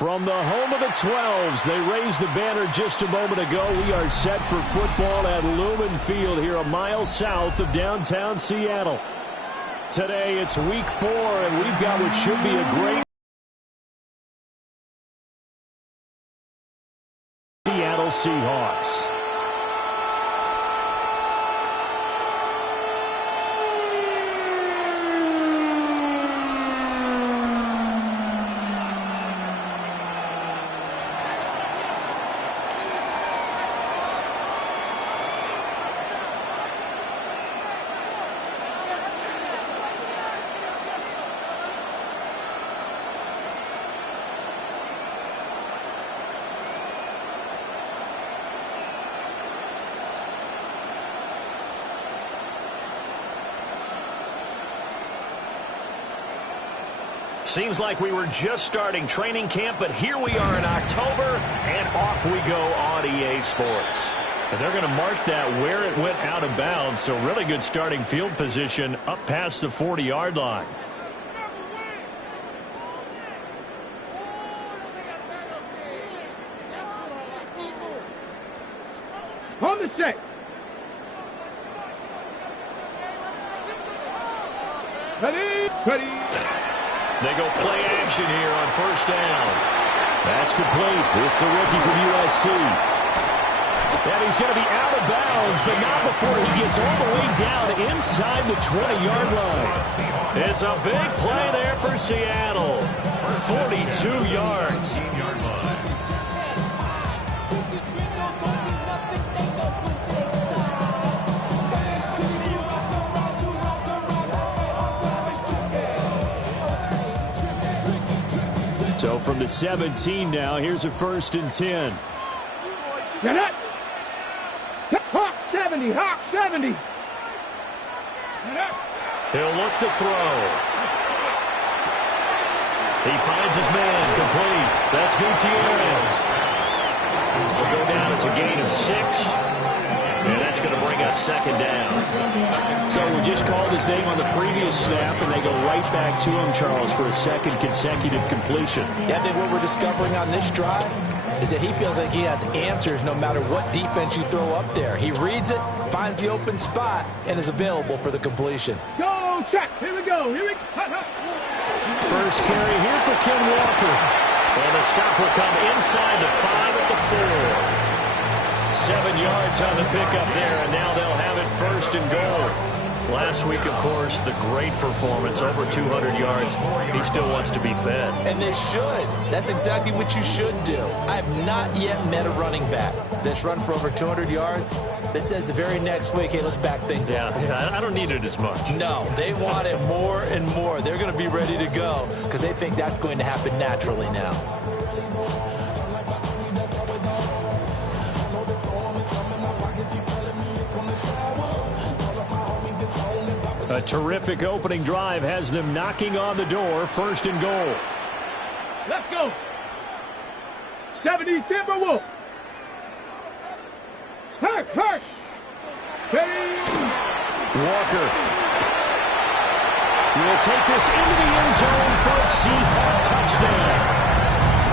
From the home of the 12s, they raised the banner just a moment ago. We are set for football at Lumen Field here a mile south of downtown Seattle. Today it's week 4, and we've got what should be a great Seattle Seahawks. Seems like we were just starting training camp, but here we are in October, and off we go on EA Sports. And they're going to mark that where it went out of bounds, so really good starting field position up past the 40-yard line. On the set. Ready. They go play action here on first down. That's complete. It's the rookie from USC. And he's going to be out of bounds, but not before he gets all the way down inside the 20-yard line. It's a big play there for Seattle. 42 yards. So from the 17 now, here's a 1st and 10. Get it. Hawk 70, Hawk 70. He'll look to throw. He finds his man, complete. That's Gutierrez. Will go down as a gain of 6. And that's going to bring up 2nd down. So we just called his name on the previous snap, and they go right back to him, Charles, for a 2nd consecutive completion. Yeah, I think what we're discovering on this drive is that he feels like he has answers no matter what defense you throw up there. He reads it, finds the open spot, and is available for the completion. Go, check. Here we go. First carry here for Ken Walker. And the stop will come inside the 5 at the 4. 7 yards on the pickup there, and now they'll have it 1st and goal. Last week, of course, the great performance, over 200 yards. He still wants to be fed. And they should. That's exactly what you should do. I have not yet met a running back that's run for over 200 yards that says the very next week, hey, let's back things up. Yeah, I don't need it as much. No, they want it more and more. They're going to be ready to go because they think that's going to happen naturally now. A terrific opening drive has them knocking on the door. 1st and goal. Let's go. 70 Timberwolf. Hirsch. Walker will take this into the end zone for a Seahawks touchdown.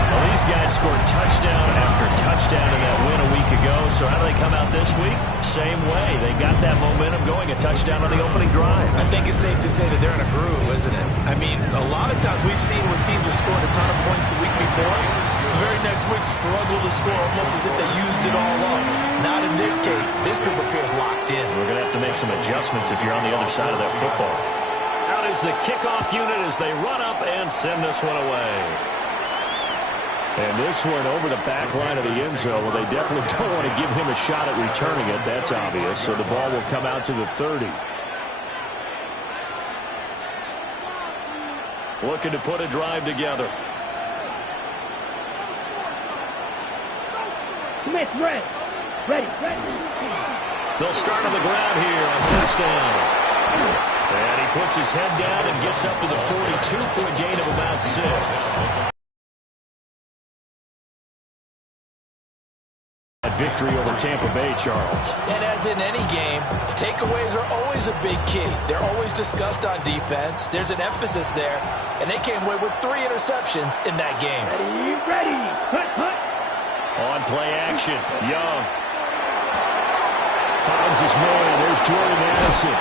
Well, these guys scored touchdown after touchdown in that win a week ago. So how do they come out this week? Same way. They got that momentum going, a touchdown on the opening drive. I think it's safe to say that they're in a groove, isn't it? I mean, a lot of times we've seen where teams have scored a ton of points the week before. The very next week struggle to score almost as if they used it all up. Not in this case. This group appears locked in. We're going to have to make some adjustments if you're on the other side of that football. Out is the kickoff unit as they run up and send this one away. And this one over the back line of the end zone. Well, they definitely don't want to give him a shot at returning it. That's obvious. So the ball will come out to the 30. Looking to put a drive together. Smith, ready. They'll start on the ground here on 1st down. And he puts his head down and gets up to the 42 for a gain of about 6. victory over Tampa Bay, Charles. And as in any game, takeaways are always a big key. They're always discussed on defense. There's an emphasis there, and they came away with 3 interceptions in that game. Ready. Hut, hut. On play action, Young finds his man. There's Jordan Addison.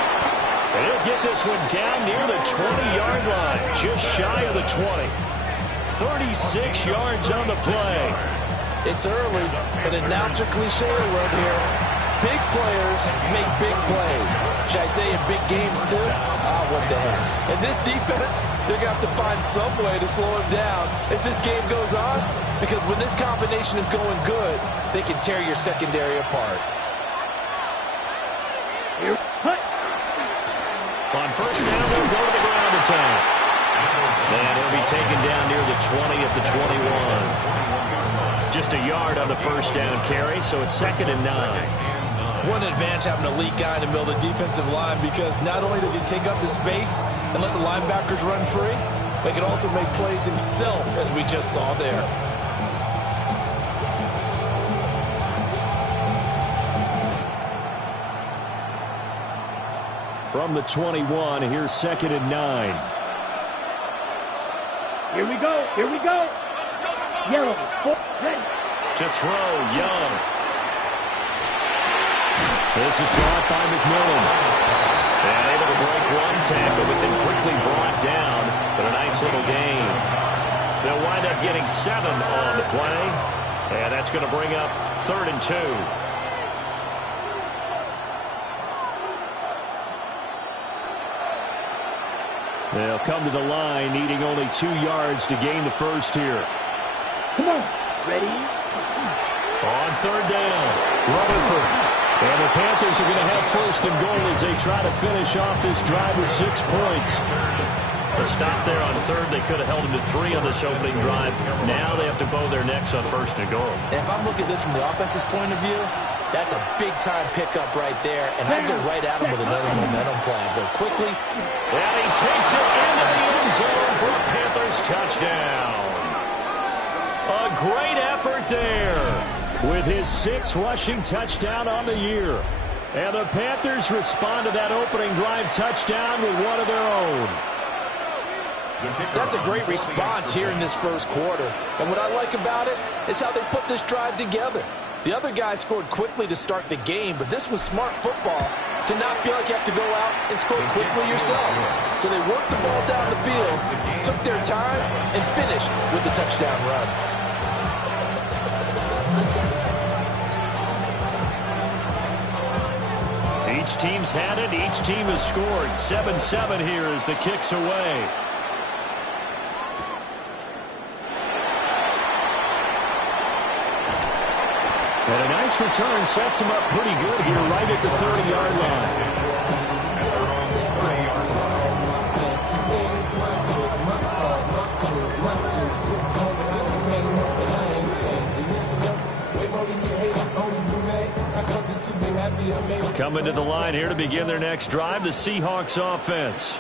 And he'll get this one down near the 20-yard line, just shy of the 20. 36 yards on the play. It's early, but announcer cliche around here. Big players make big plays. Should I say in big games too? What the heck. And this defense, they're going to have to find some way to slow him down as this game goes on, because when this combination is going good, they can tear your secondary apart. On first down, they'll go to the ground attack. And he'll be taken down near the 20 at the 21. Just a yard on the first down carry, so it's 2nd and 9. One advantage having a lead guy in the middle of the defensive line, because not only does he take up the space and let the linebackers run free, but he can also make plays himself, as we just saw there. From the 21, here's 2nd and 9. Here we go. Yellow. Ready. To throw, Young. This is brought by McMillan. And able to break one tackle, but then quickly brought down. But a nice little gain. They'll wind up getting 7 on the play. And that's going to bring up 3rd and 2. They'll come to the line, needing only 2 yards to gain the first here. Come on. Ready. On 3rd down, Rutherford. And the Panthers are going to have 1st and goal as they try to finish off this drive with 6 points. A stop there on 3rd. They could have held them to 3 on this opening drive. Now they have to bow their necks on 1st and goal. And if I'm looking at this from the offense's point of view, that's a big-time pickup right there. And I go right at him with another momentum play. I go quickly. And he takes it into the end zone for a Panthers touchdown. A great effort there with his 6th rushing touchdown on the year. And the Panthers respond to that opening drive touchdown with one of their own. That's a great response here in this first quarter. And what I like about it is how they put this drive together. The other guys scored quickly to start the game, but this was smart football to not feel like you have to go out and score quickly yourself. So they worked the ball down the field, took their time, and finished with the touchdown run. Each team's had it. Each team has scored. 7-7 here as the kick's away. And a nice return sets him up pretty good here right at the 30-yard line. Coming to the line here to begin their next drive, the Seahawks offense.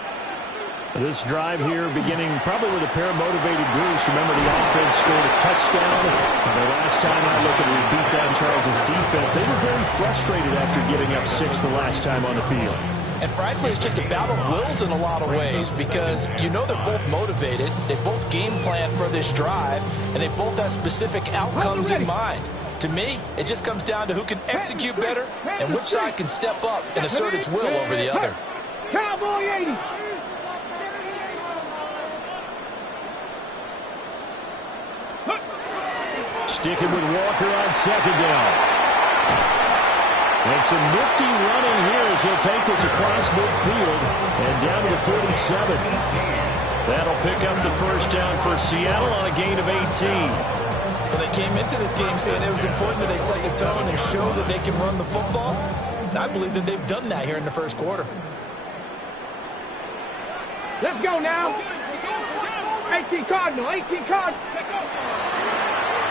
This drive here beginning probably with a pair of motivated groups. Remember, the offense scored a touchdown. And the last time I look at repeat that, Charles's defense, they were very frustrated after giving up 6 the last time on the field. And frankly, it's just a battle of wills in a lot of ways, because you know they're both motivated. They both game plan for this drive, and they both have specific outcomes in mind. To me, it just comes down to who can execute better and which side can step up and assert its will over the other. Cowboy 80. Sticking with Walker on 2nd down. And some nifty running here as he'll take this across midfield and down to the 47. That'll pick up the first down for Seattle on a gain of 18. Well, they came into this game saying it was important that they set the tone and show that they can run the football. And I believe that they've done that here in the first quarter. Let's go now. 18 Cardinal.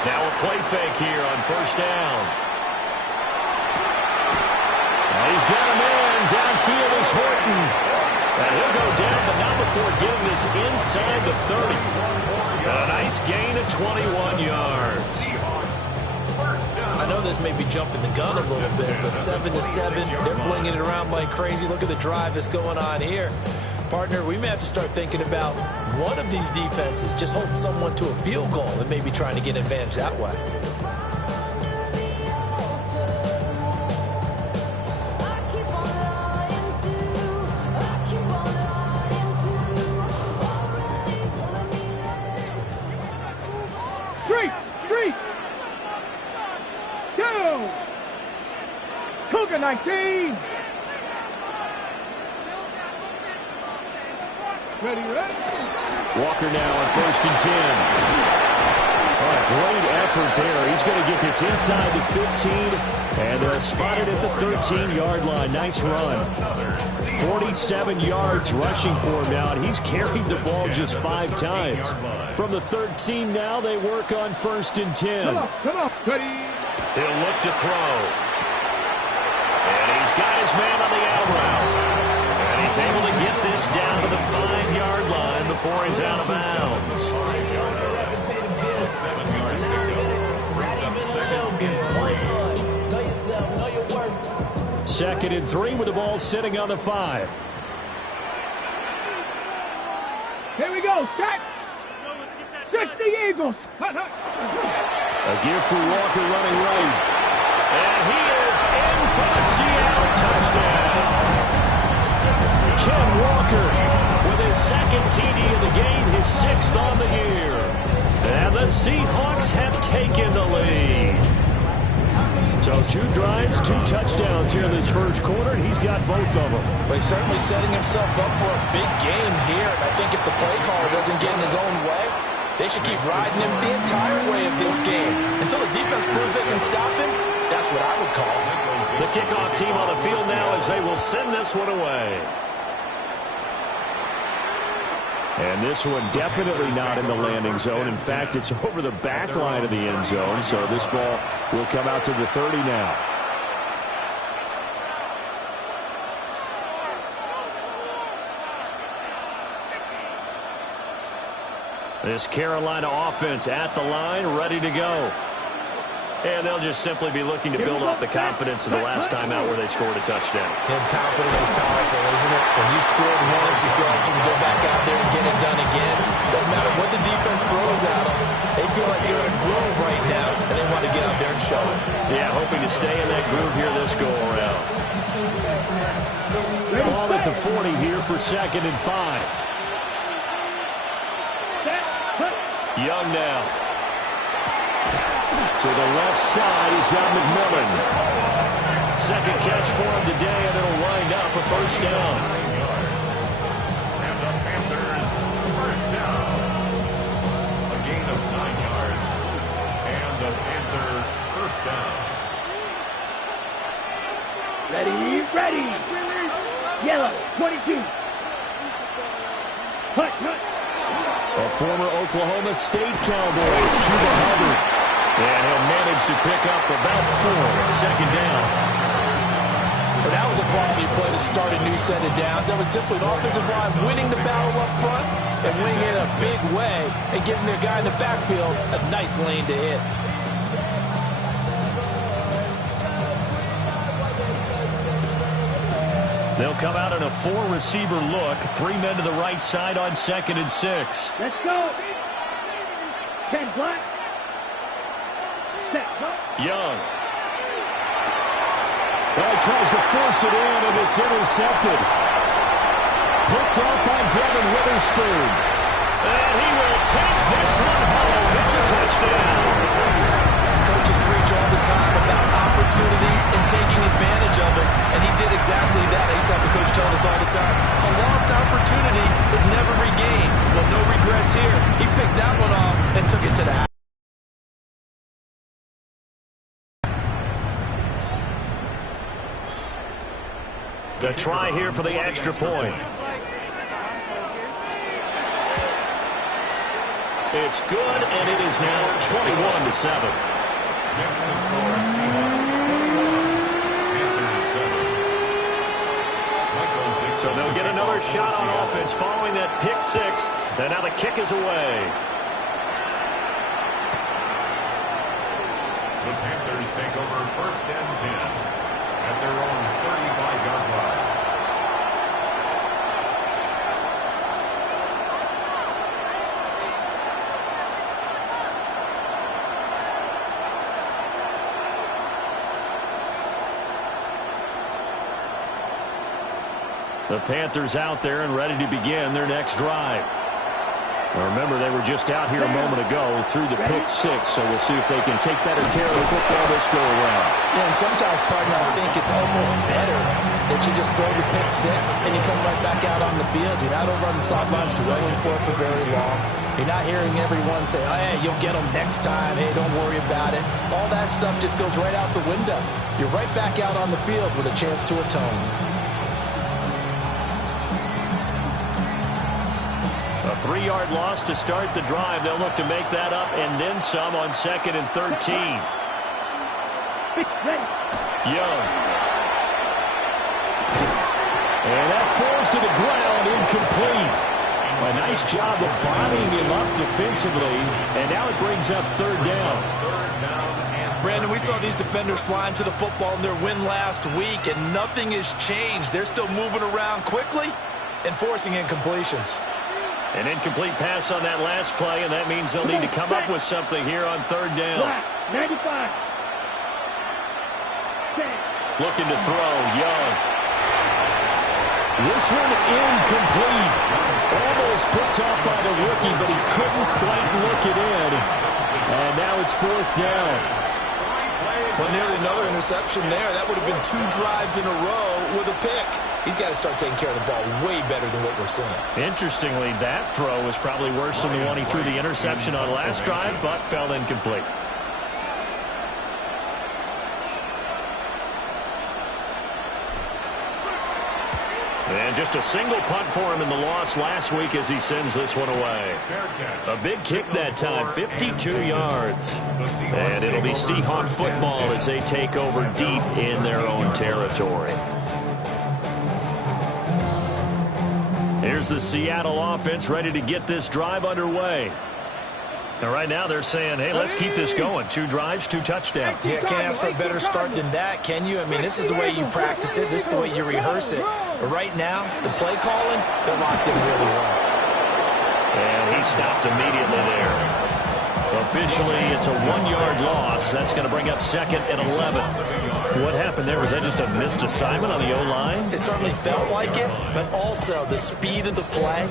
Now a play fake here on first down. And he's got a man. Downfield is Horton. And he'll go down, but not before getting this inside the 30. And a nice gain of 21 yards. I know this may be jumping the gun a little bit, but 7-7, they're flinging it around like crazy. Look at the drive that's going on here. Partner, we may have to start thinking about one of these defenses just holding someone to a field goal and maybe trying to get an advantage that way. Cougar 19. Ready. Walker now on 1st and 10. Oh, great effort there. He's going to get this inside the 15, and they'll spot it at the 13-yard line. Nice run. 47 yards rushing for him now, and he's carried the ball just 5 times. From the 13 now, they work on 1st and 10. Come on. Ready. He'll look to throw. And he's got his man on the out route. And he's able to get this down to the 5-yard line before he's out of bounds. 7-yard pickup brings up 2nd and 3. 2nd and 3 with the ball sitting on the 5. Here we go. Set. Just the Eagles. A give for Walker running right. And he is in for the Seattle touchdown. Ken Walker with his 2nd TD of the game, his 6th on the year. And the Seahawks have taken the lead. So 2 drives, 2 touchdowns here in this first quarter, and he's got both of them. But he's certainly setting himself up for a big game here. And I think if the play caller doesn't get in his own way, they should keep riding him the entire way of this game. Until the defense proves they can stop him, that's what I would call it. The kickoff team on the field now as they will send this one away. And this one definitely not in the landing zone. In fact, it's over the back line of the end zone. So this ball will come out to the 30 now. This Carolina offense at the line, ready to go. And they'll just simply be looking to build off the confidence of the last time out where they scored a touchdown. And confidence is powerful, isn't it? When you scored once, you feel like you can go back out there and get it done again. Doesn't matter what the defense throws at them. They feel like they're in a groove right now, and they want to get out there and show it. Yeah, hoping to stay in that groove here this go-around. Ball at the 40 here for 2nd and 5. Young now. To the left side, he's got McMillan. 2nd catch for him today, and it'll wind up a 1st down. And the Panthers, 1st down. A gain of 9 yards. And the Panther, 1st down. Ready. Yellow, 22. Hut. A former Oklahoma State Cowboys, Chuba Hubbard. And he'll manage to pick up about 4 at 2nd down. But that was a quality play to start a new set of downs. That was simply an offensive line winning the battle up front and winning it in a big way and giving their guy in the backfield a nice lane to hit. They'll come out in a 4-receiver look. 3 men to the right side on 2nd and 6. Let's go. 10 black. Young. Well, he tries to force it in, and it's intercepted. Picked off by Devin Witherspoon. And he will take this one home. It's a touchdown. Coaches preach all the time about opportunities and taking advantage of them, and he did exactly that. I used to have the coach tell us all the time, a lost opportunity is never regained. Well, no regrets here. He picked that one off and took it to the house. The try here for the extra point. It's good, and it is now 21-7. Next to score, Seahawks 21, Panthers 7. So they'll get another shot on offense following that pick 6. And now the kick is away. The Panthers Panthers take over 1st and 10 at their own 35-yard line. The Panthers out there and ready to begin their next drive. Now remember, they were just out here a moment ago through the pick six, so we'll see if they can take better care of the football this go around. Yeah, and sometimes, partner, I think it's almost better that you just throw the pick six and you come right back out on the field. You're not over on the sidelines dwelling for it for very long. You're not hearing everyone say, oh, hey, you'll get them next time. Hey, don't worry about it. All that stuff just goes right out the window. You're right back out on the field with a chance to atone. A 3-yard loss to start the drive. They'll look to make that up and then some on 2nd and 13. Young. And that falls to the ground, incomplete. A nice job of bombing him up defensively, and now it brings up 3rd down. Brandon, we saw these defenders flying to the football in their win last week, and nothing has changed. They're still moving around quickly and forcing incompletions. An incomplete pass on that last play, and that means they'll need to come up with something here on 3rd down. 95. Looking to throw, Young. This one incomplete. Almost picked off by the rookie, but he couldn't quite look it in. And now it's 4th down. Well, nearly another interception there. That would have been 2 drives in a row with a pick. He's got to start taking care of the ball way better than what we're seeing. Interestingly, that throw was probably worse than the one he threw the interception on last drive, but fell incomplete. And just a single punt for him in the loss last week as he sends this one away. A big kick that time, 52 yards. And it'll be Seahawk football as they take over deep in their own territory. Here's the Seattle offense ready to get this drive underway. And right now they're saying, hey, let's keep this going. 2 drives, 2 touchdowns. Yeah, can't ask for a better start than that, can you? I mean, this is the way you practice it. This is the way you rehearse it. But right now, the play calling, they're locked in really well. And he stopped immediately there. Officially, it's a 1-yard loss. That's going to bring up 2nd and 11. What happened there? Was that just a missed assignment on the O-line? It certainly felt like it, but also the speed of the play.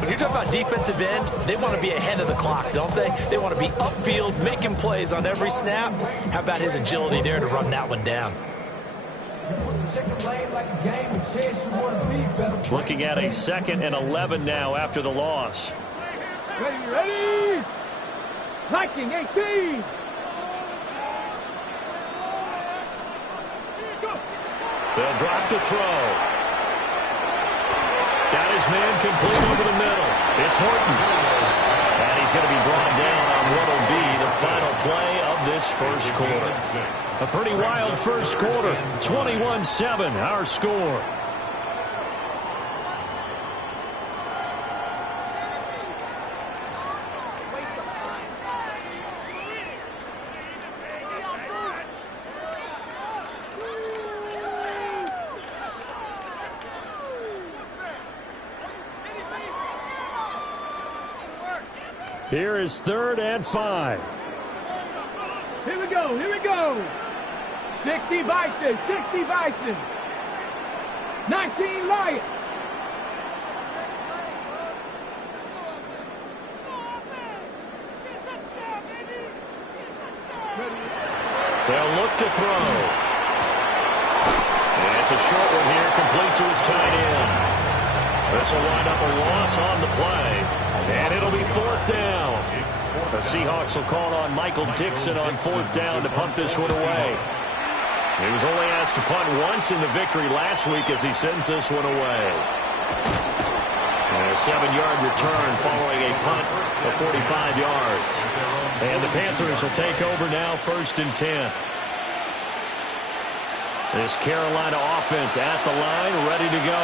When you're talking about defensive end, they want to be ahead of the clock, don't they? They want to be upfield, making plays on every snap. How about his agility there to run that one down? Looking at a 2nd and 11 now after the loss. Ready? Liking 18. They'll drop to throw. Got his man complete over the middle. It's Horton. And he's going to be brought down on what will be the final play of this first quarter. A pretty wild first quarter. 21-7, our score. Here is 3rd and 5. Here we go, here we go. 60 Bison, 60 Bison. 19 Lions. They'll look to throw. And it's a short one here, complete to his tight end. This will wind up a loss on the play. And it'll be 4th down. The Seahawks will call on Michael Dixon on 4th down to punt this one away. He was only asked to punt once in the victory last week as he sends this one away. And a 7-yard return following a punt of 45 yards. And the Panthers will take over now 1st and 10. This Carolina offense at the line, ready to go.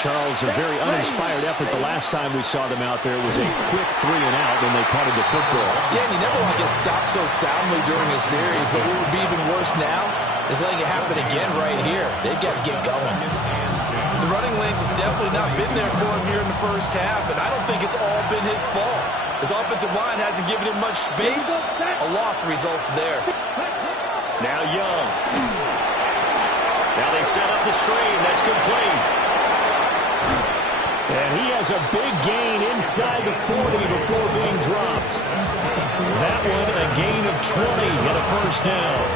Charles, a very uninspired effort the last time we saw them out there was a quick 3-and-out when they punted the football. Yeah, and you never want to get stopped so soundly during a series, but what would be even worse now is letting it happen again right here. They've got to get going. The running lanes have definitely not been there for him here in the first half, and I don't think it's all been his fault. His offensive line hasn't given him much space. A loss results there. Now Young. Now they set up the screen. That's complete. And he has a big gain inside the 40 before being dropped. That one a gain of 20 and a first down.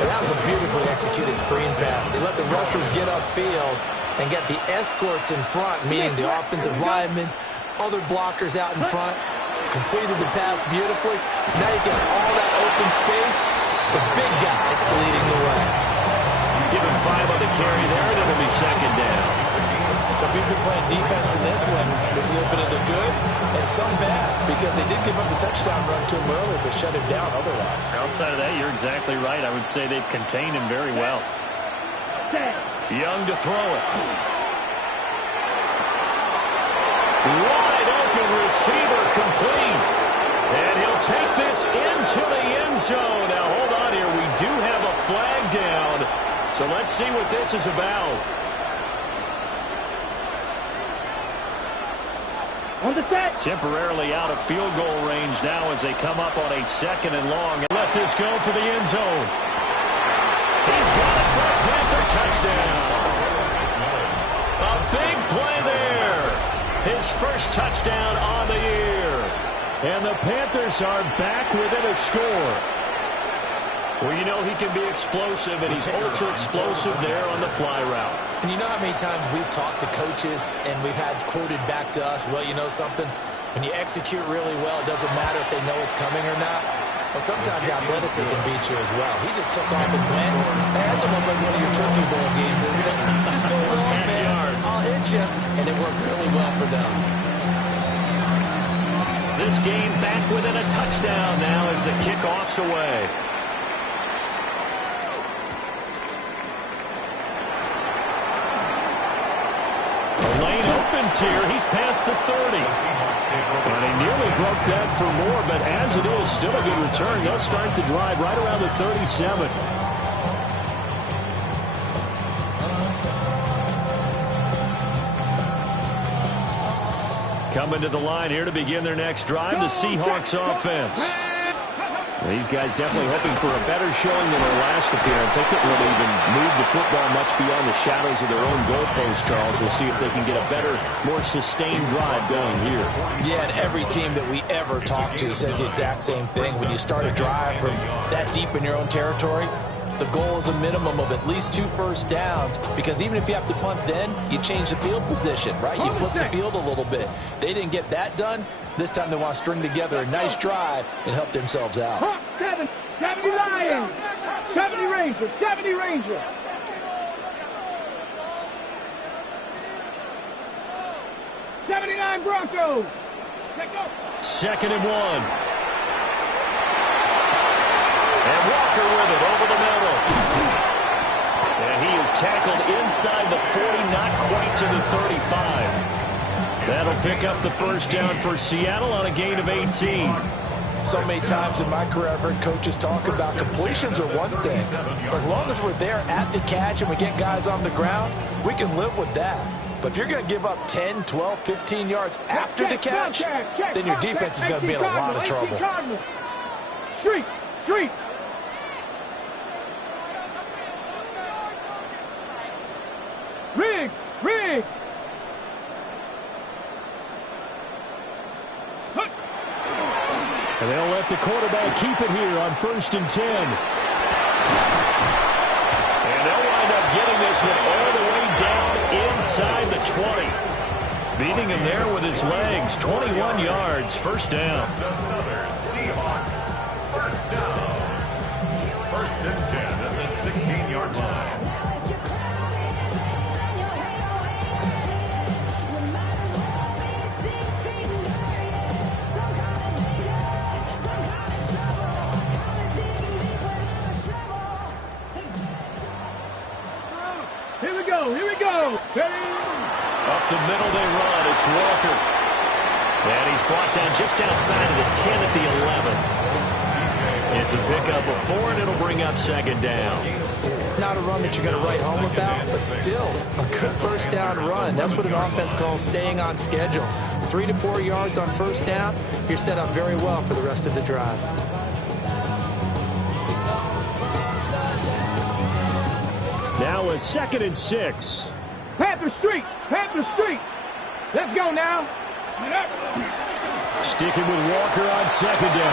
And that was a beautifully executed screen pass. They let the rushers get upfield and get the escorts in front, meaning the offensive linemen, other blockers out in front, completed the pass beautifully. So now you get all that open space, the big guys leading the way. Give him 5 on the carry there, and it'll be second down. So if you've been playing defense in this one, there's a little bit of the good and some bad, because they did give up the touchdown run to him earlier, but shut him down otherwise. Outside of that, you're exactly right. I would say they've contained him very well. Young to throw it. Wide open receiver complete. And he'll take this into the end zone. Now hold on here. We do have a flag down. So let's see what this is about. On the set. Temporarily out of field goal range now as they come up on a 2nd and long. And let this go for the end zone. He's got it for a Panther touchdown. A big play there. His first touchdown on the year. And the Panthers are back within a score. Well, you know he can be explosive, and he's ultra-explosive there on the fly route. And you know how many times we've talked to coaches and we've had quoted back to us, well, you know something? When you execute really well, it doesn't matter if they know it's coming or not. Well, sometimes athleticism beats you as well. He just took off and went. Hey, that's almost like one of your Turkey Bowl games, isn't it? Just go long, man. I'll hit you. And it worked really well for them. This game back within a touchdown now as the kickoff's away. The lane opens here. He's past the 30. And he nearly broke that for more, but as it is, still a good return. They'll start the drive right around the 37. Coming to the line here to begin their next drive, the Seahawks offense. These guys definitely hoping for a better showing than their last appearance. They couldn't really even move the football much beyond the shadows of their own goalpost, Charles. We'll see if they can get a better, more sustained drive going here. Yeah, and every team that we ever talk to says the exact same thing. When you start a drive from that deep in your own territory, the goal is a minimum of at least 2 first downs, because even if you have to punt then, you change the field position, right? You flip the field a little bit. They didn't get that done. This time they want to string together a nice drive and help themselves out. 70 Lions, 70 Rangers, 70 Rangers. '79 Broncos. 2nd and 1. And Walker with it over the middle. And he is tackled inside the 40, not quite to the 35. That'll pick up the first down for Seattle on a gain of 18. So many times in my career I've heard coaches talk about completions are one thing. But as long as we're there at the catch and we get guys on the ground, we can live with that. But if you're going to give up 10, 12, 15 yards after the catch, then your defense is going to be in a lot of trouble. Street. Riggs. And they'll let the quarterback keep it here on 1st and 10. And they'll wind up getting this one all the way down inside the 20. Beating him there with his legs. 21 yards, first down. Another Seahawks first down. 1st and 10 at the 16-yard line. Here we go. Here we go. Ready? Up the middle they run. It's Walker. And he's brought down just outside of the 10 at the 11. It's a pickup of 4, and it'll bring up second down. Not a run that you're going to write home about, but still a good first down run. That's what an offense calls staying on schedule. 3 to 4 yards on first down, you're set up very well for the rest of the drive. Now a 2nd and 6. Panther Street. Panther Street. Let's go now. Sticking with Walker on second down.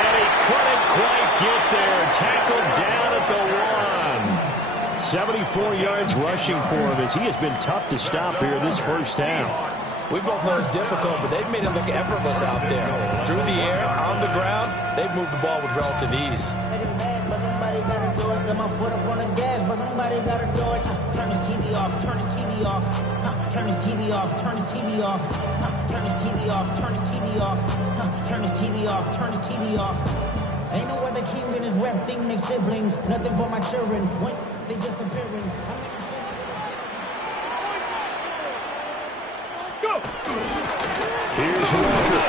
And he couldn't quite get there. Tackled down at the 1. 74 yards rushing for him as he has been tough to stop here this first down. We both know it's difficult, but they've made it look effortless out there. Through the air, on the ground, they've moved the ball with relative ease. Somebody gotta do it. Got my foot up on the gas, but somebody gotta do it. Turn this TV off. Turn this TV off. Turn this TV off. Turn this TV off. Turn this TV off. Turn this TV off. Turn this TV off. Turn this TV off. Ain't no other king in his rep thing, they siblings. Nothing for my children. When they disappearing. Go. Here's Walker.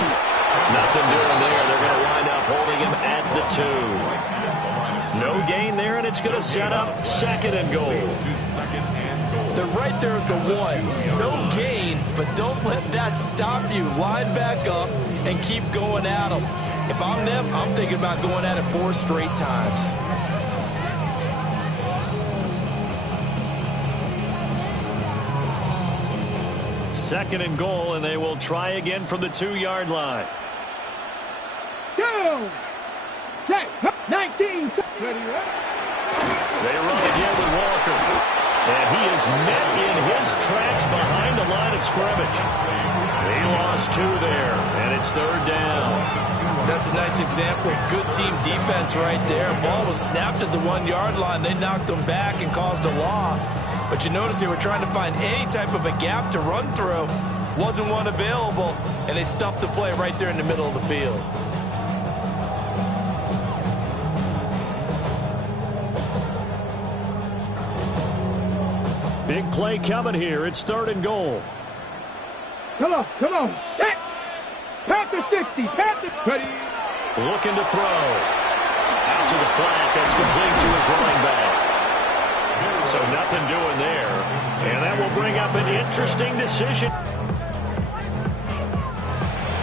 Nothing doing there. They're going to wind up holding him at the 2. No gain there, and it's going to set up 2nd and goal. They're right there at the 1. No gain, but don't let that stop you. Line back up and keep going at them. If I'm them, I'm thinking about going at it 4 straight times. Second and goal, and they will try again from the 2-yard line. Go. Check. 19. Ready, They run again with Walker. And he is met in his tracks behind the line of scrimmage. He lost 2 there, and it's 3rd down. That's a nice example of good team defense right there. Ball was snapped at the 1-yard line. They knocked him back and caused a loss. But you notice they were trying to find any type of a gap to run through. Wasn't one available, and they stuffed the play right there in the middle of the field. Big play coming here. It's 3rd and goal. Come on. Come on. Set. Panther 60. Panther. Ready. Looking to throw. Out to the flat. That's complete to his running back. So nothing doing there. And that will bring up an interesting decision.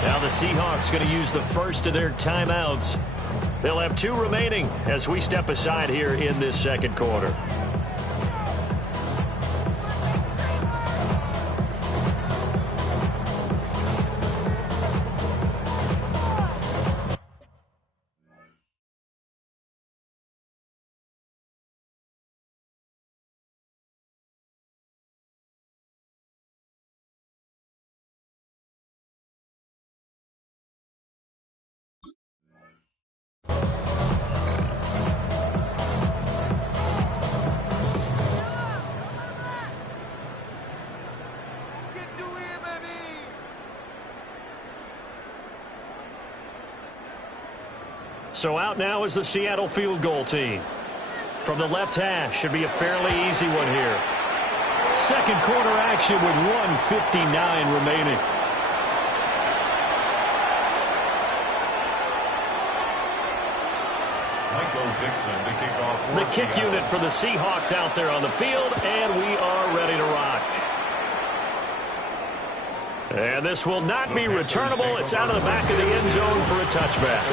Now the Seahawks going to use the first of their timeouts. They'll have 2 remaining as we step aside here in this 2nd quarter. So out now is the Seattle field goal team. From the left hash, should be a fairly easy one here. 2nd quarter action with 1:59 remaining. The kick unit for the Seahawks out there on the field, and we are ready to rock. And this will not be returnable. It's out of the back of the end zone for a touchback.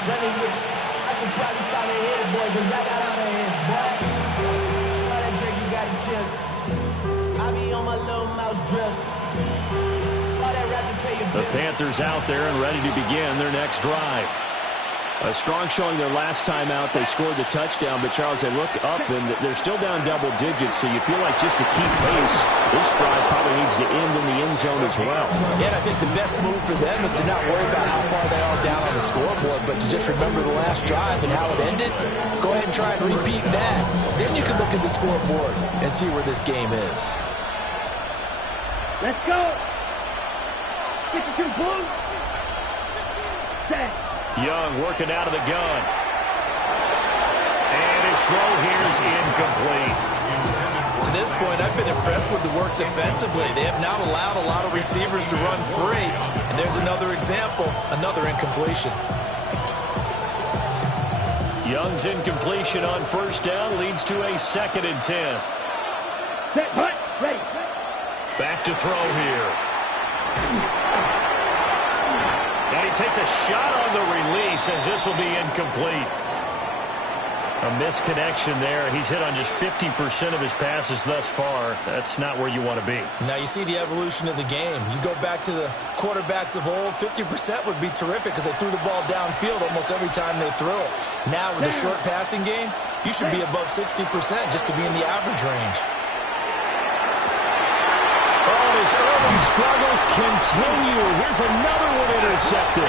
I should probably stop their head, boy, because I got all their heads, boy. All that drink, you got to chill. I be on my little mouse drip. All that rap, you pay your bill. The Panthers out there and ready to begin their next drive. A strong showing their last time out. They scored the touchdown, but, Charles, they look up, and they're still down double digits, so you feel like just to keep pace, this drive probably needs to end in the end zone as well. Yeah, and I think the best move for them is to not worry about how far they are down on the scoreboard, but to just remember the last drive and how it ended. Go ahead and try and repeat that. Then you can look at the scoreboard and see where this game is. Let's go. 52 Bulls. Set. Young working out of the gun. is incomplete. To this point, I've been impressed with the work defensively. They have not allowed a lot of receivers to run free. And there's another example, another incompletion. Young's incompletion on first down leads to a 2nd and 10. Set, hut, ready. Back to throw here. And he takes a shot on the release as this will be incomplete. A misconnection there. He's hit on just 50% of his passes thus far. That's not where you want to be. Now you see the evolution of the game. You go back to the quarterbacks of old, 50% would be terrific because they threw the ball downfield almost every time they threw it. Now with the short passing game, you should be above 60% just to be in the average range. Oh, his early struggles continue. Here's another one intercepted.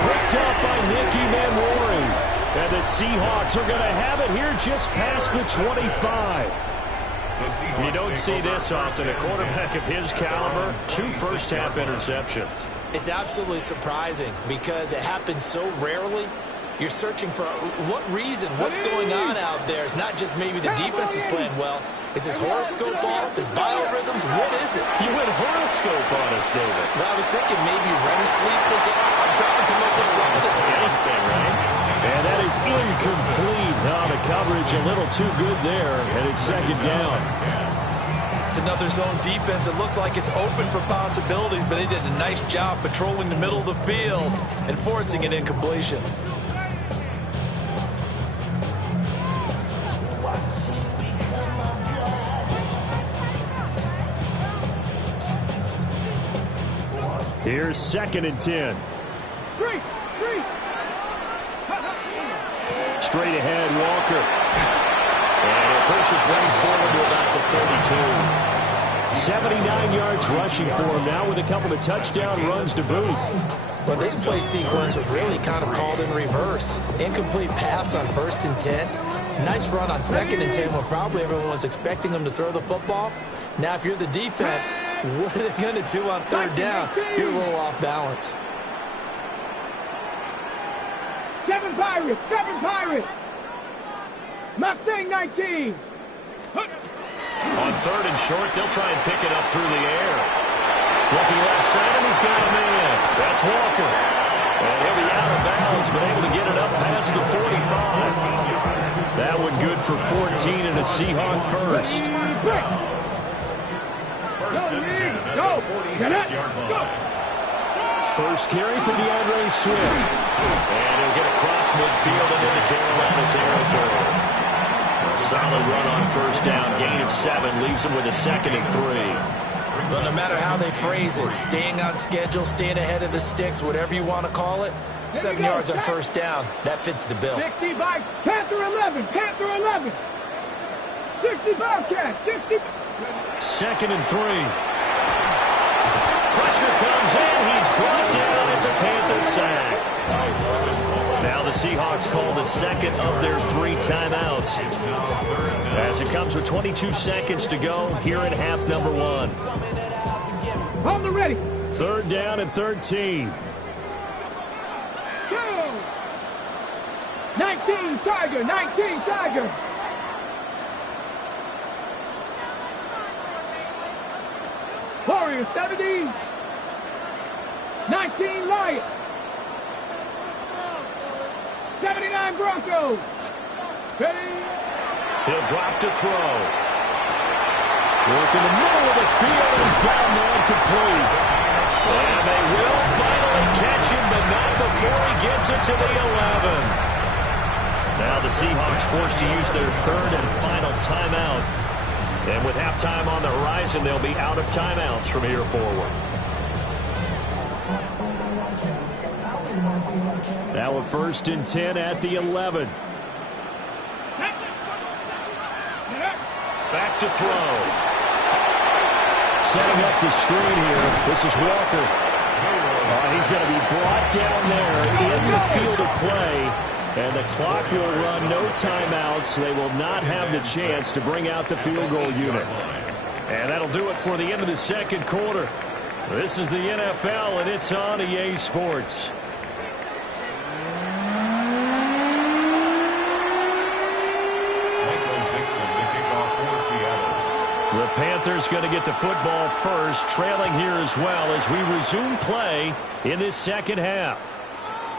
Picked up by Nicky Manwari. And the Seahawks are going to have it here just past the 25. You don't see this often. A quarterback of his caliber, 2 first-half interceptions. It's absolutely surprising because it happens so rarely. You're searching for what reason, what's going on out there. It's not just maybe the defense is playing well. Is his horoscope off? His biorhythms? What is it? You went horoscope on us, David. Well, I was thinking maybe REM sleep was off. I'm trying to come up with something. Anything, right? And that is incomplete. Oh, the coverage a little too good there, and it's 2nd down. It's another zone defense. It looks like it's open for possibilities, but they did a nice job patrolling the middle of the field and forcing an incompletion. Here's 2nd and 10. Three. Straight ahead, Walker. And it pushes right forward to about the 32. 79 yards rushing for him now with a couple of touchdown runs to boot. But this play sequence was really kind of called in reverse. Incomplete pass on 1st and 10. Nice run on 2nd and 10 when probably everyone was expecting him to throw the football. Now, if you're the defense, what are they going to do on 3rd down? You're a little off balance. 7 Pirates. Mustang 19. On 3rd and short, they'll try and pick it up through the air. Looking left side, and he's got a man. That's Walker. And he'll be out of bounds, but able to get it up past the 45. That one good for 14 and a Seahawk first. Go. Get it. Go. First carry for DeAndre Swift. And he'll get across midfield and into Carolina territory. A solid run on 1st down. Gain of 7 leaves him with a 2nd and 3. Well, no matter how they phrase it, staying on schedule, staying ahead of the sticks, whatever you want to call it, 7 yards on 1st down, that fits the bill. 60 by Panther 11. 60 Bobcat. 60. 2nd and 3. Pressure comes in. He's brought down. It's a Panther sack. Now the Seahawks call the 2nd of their 3 timeouts. As it comes with 22 seconds to go here in half number 1. On the ready. 3rd down and 13. Go. 19 Tiger. Warriors 70. 19 Lions. 79 Broncos. Ready. He'll drop to throw. Work in the middle of the field. He's got a man complete. And they will finally catch him, but not before he gets it to the 11. Now the Seahawks forced to use their 3rd and final timeout. And with halftime on the horizon, they'll be out of timeouts from here forward. Now a 1st and 10 at the 11. Back to throw. Setting up the screen here. This is Walker. He's going to be brought down there in the field of play. And the clock will run, no timeouts. They will not have the chance to bring out the field goal unit. And that'll do it for the end of the 2nd quarter. This is the NFL, and it's on EA Sports. Panthers going to get the football first, trailing here as well as we resume play in this second half.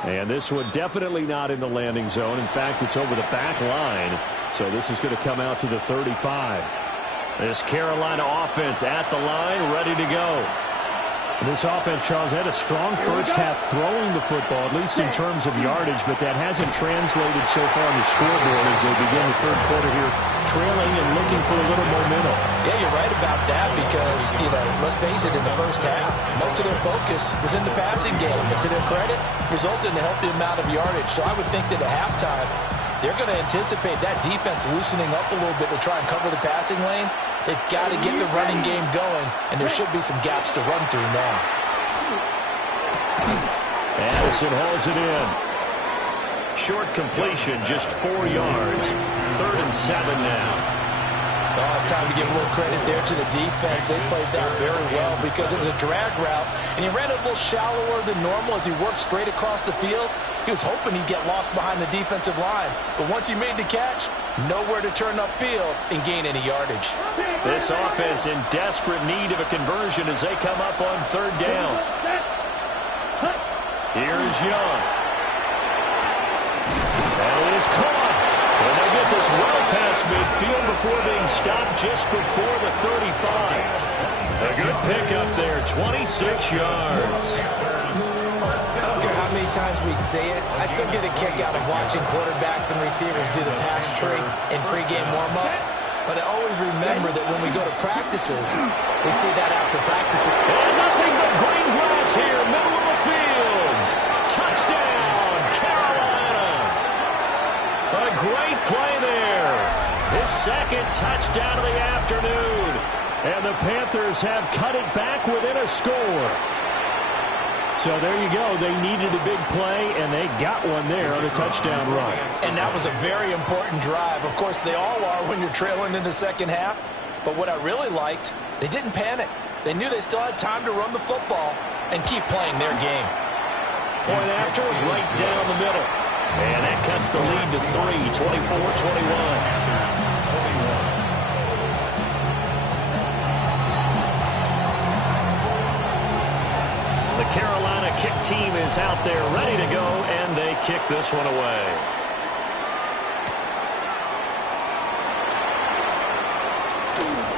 And this one definitely not in the landing zone. In fact, it's over the back line. So this is going to come out to the 35. This Carolina offense at the line, ready to go. This offense, Charles, had a strong first half throwing the football, at least in terms of yardage, but that hasn't translated so far on the scoreboard as they begin the third quarter here, trailing and looking for a little momentum. Yeah, you're right about that because, let's face it, in the first half, most of their focus was in the passing game. And to their credit, resulted in a healthy amount of yardage. So I would think that at halftime, they're going to anticipate that defense loosening up a little bit to try and cover the passing lanes. They've got to get the running game going, and there should be some gaps to run through now. Addison hauls it in. Short completion, just 4 yards. 3rd and 7 now. Oh, it's time to give a little credit there to the defense. They played that very well because it was a drag route, and he ran a little shallower than normal as he worked straight across the field. He was hoping he'd get lost behind the defensive line, but once he made the catch, nowhere to turn upfield and gain any yardage. This offense in desperate need of a conversion as they come up on 3rd down. Here's Young. And it is caught. And they get this well past midfield before being stopped just before the 35. A good pickup there, 26 yards. I don't care how many times we say it, I still get a kick out of watching quarterbacks and receivers do the pass tree in pregame warm-up. But I always remember that when we go to practices, we see that after practices. And nothing but green grass here, middle of the field. Touchdown, Carolina. A great play there. His second touchdown of the afternoon. And the Panthers have cut it back within a score. So there you go. They needed a big play, and they got one there on a touchdown run. And that was a very important drive. Of course, they all are when you're trailing in the second half. But what I really liked, they didn't panic. They knew they still had time to run the football and keep playing their game. Point after, right down the middle. And that cuts the lead to 3, 24-21. The Carolina kick team is out there ready to go, and they kick this one away.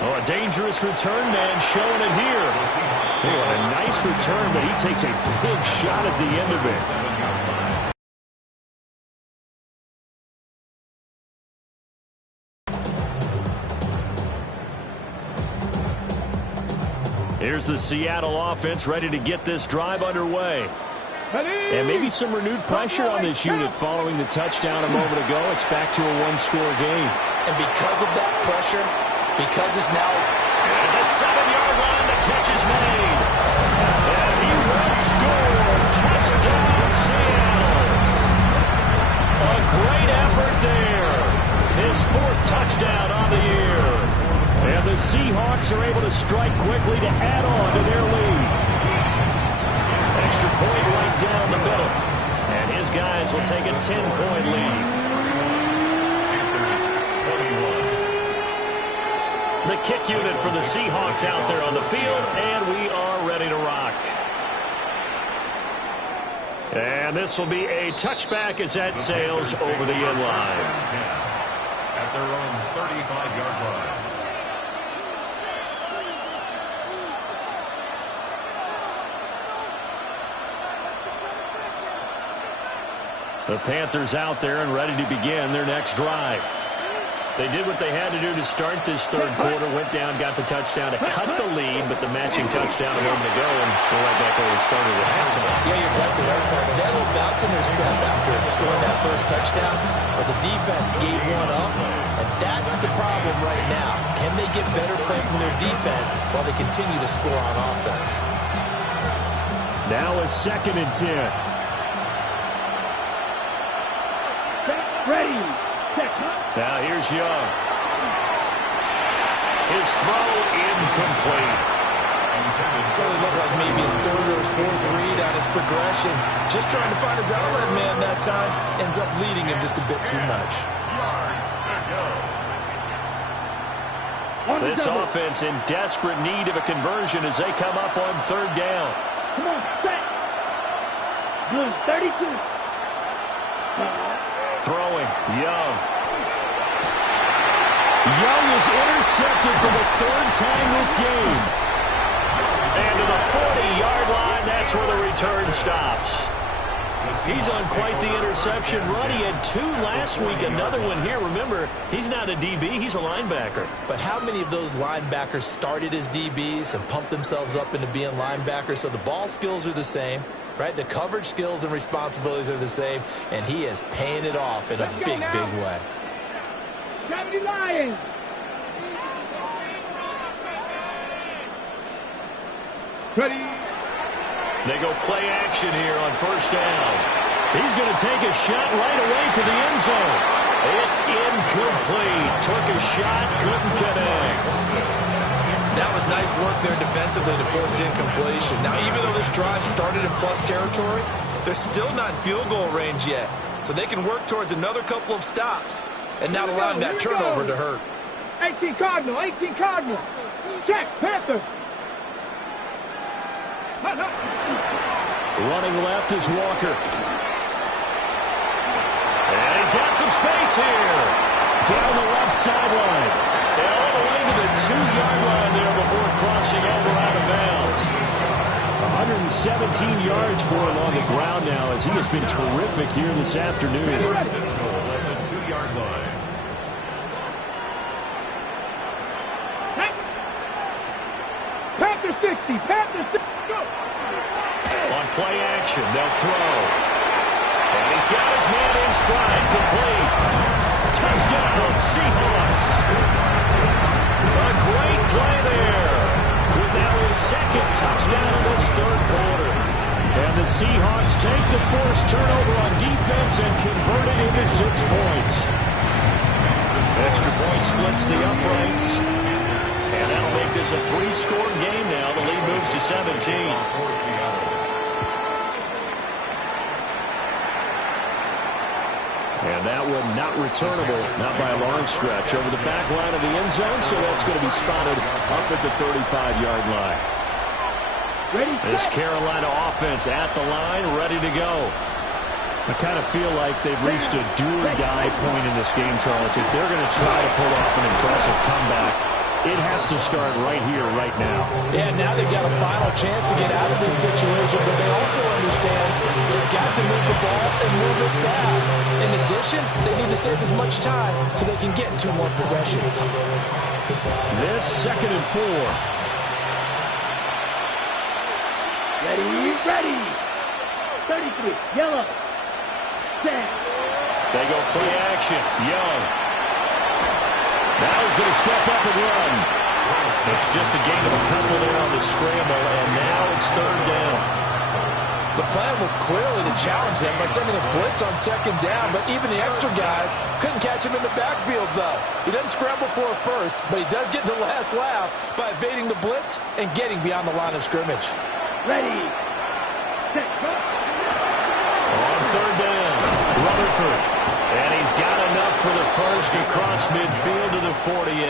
Oh, a dangerous return man showing it here. Oh, what a nice return, but he takes a big shot at the end of it. Here's the Seattle offense ready to get this drive underway. And maybe some renewed pressure on this unit following the touchdown a moment ago. It's back to a one-score game. And because of that pressure, because it's now at the 7-yard line, the catch is made. And he will score. Touchdown, Seattle. A great effort there. His 4th touchdown on the year. And the Seahawks are able to strike quickly to add on to their lead. Extra point right down the middle. And his guys will take a 10-point lead. The kick unit for the Seahawks out there on the field, and we are ready to rock. And this will be a touchback as that sails over the end line. At their own 35-yard line. The Panthers out there and ready to begin their next drive. They did what they had to do to start this third quarter, went down, got the touchdown to cut the lead, but the matching touchdown a moment ago, and we're right back where we started at halftime. Yeah, you're exactly right, partner. They had a little bounce in their step after scoring that first touchdown, but the defense gave one up, and that's the problem right now. Can they get better play from their defense while they continue to score on offense? Now a 2nd and 10. Ready. Now here's Young. His throw incomplete. So it looked like maybe his 3rd or his 4th read on his progression. Just trying to find his outlet man that time. Ends up leading him just a bit too much. Yards to go. This offense in desperate need of a conversion as they come up on third down. Come on, set. Good, 32. Throwing, Young. Young is intercepted for the third time this game. And to the 40-yard line, that's where the return stops. He's on quite the interception run. He had 2 last week, another one here. Remember, he's not a DB, he's a linebacker. But how many of those linebackers started as DBs and pumped themselves up into being linebackers? So the ball skills are the same, right? The coverage skills and responsibilities are the same, and he is paying it off in a big, big way. 70 Lions. Ready. They go play action here on first down. He's going to take a shot right away for the end zone. It's incomplete. Took a shot, couldn't connect. That was nice work there defensively to force incompletion. Now, even though this drive started in plus territory, they're still not in field goal range yet. So they can work towards another couple of stops and not allowing that turnover to hurt. 18 Cardinal, 18 Cardinal. Check, Panther. Running left is Walker. And he's got some space here. Down the left sideline. And all the way to the 2-yard line there before crossing over out of bounds. 117 yards for him on the ground now as he has been terrific here this afternoon. At the 2-yard line. Panther 60, Panther 60. Go. On play action, they'll throw. And he's got his man in stride, complete. Touchdown, Seahawks. A great play there. With now his second touchdown of this third quarter. And the Seahawks take the forced turnover on defense and convert it into 6 points. Extra point splits the uprights. And that'll make this a 3-score game now. The lead moves to 17. And that one not returnable, not by a long stretch, over the back line of the end zone, so that's going to be spotted up at the 35-yard line. Ready, This Carolina offense at the line, ready to go. I kind of feel like they've reached a do-or-die point in this game, Charles. If they're going to try to pull off an impressive comeback, it has to start right here, right now. Yeah, now they've got a final chance to get out of this situation, but they also understand they've got to move the ball and move it fast. In addition, they need to save as much time so they can get 2 more possessions. This 2nd and 4. ready, ready. 33, yellow. Set. They go play action. Young. Now he's going to step up and run. It's just a gain of a couple there on the scramble, and now it's 3rd down. The plan was clearly to challenge them by sending a blitz on 2nd down, but even the extra guys couldn't catch him in the backfield, though. He doesn't scramble for a first, but he does get the last laugh by evading the blitz and getting beyond the line of scrimmage. Ready. Set. Go. On 3rd down, Rutherford. And he's got enough for the first across midfield to the 48.